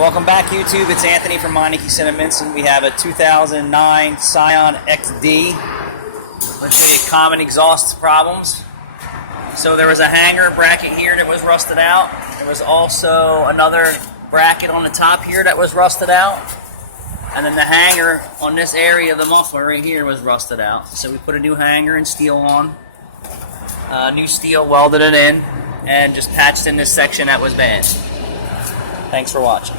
Welcome back, YouTube. It's Anthony from Meineke, cinnaminson. We have a 2009 Scion XD. Let's show you common exhaust problems. So there was a hanger bracket here that was rusted out. There was also another bracket on the top here that was rusted out. And then the hanger on this area of the muffler right here was rusted out. So we put a new hanger and steel on. New steel, welded it in, and just patched in this section that was bad. Thanks for watching.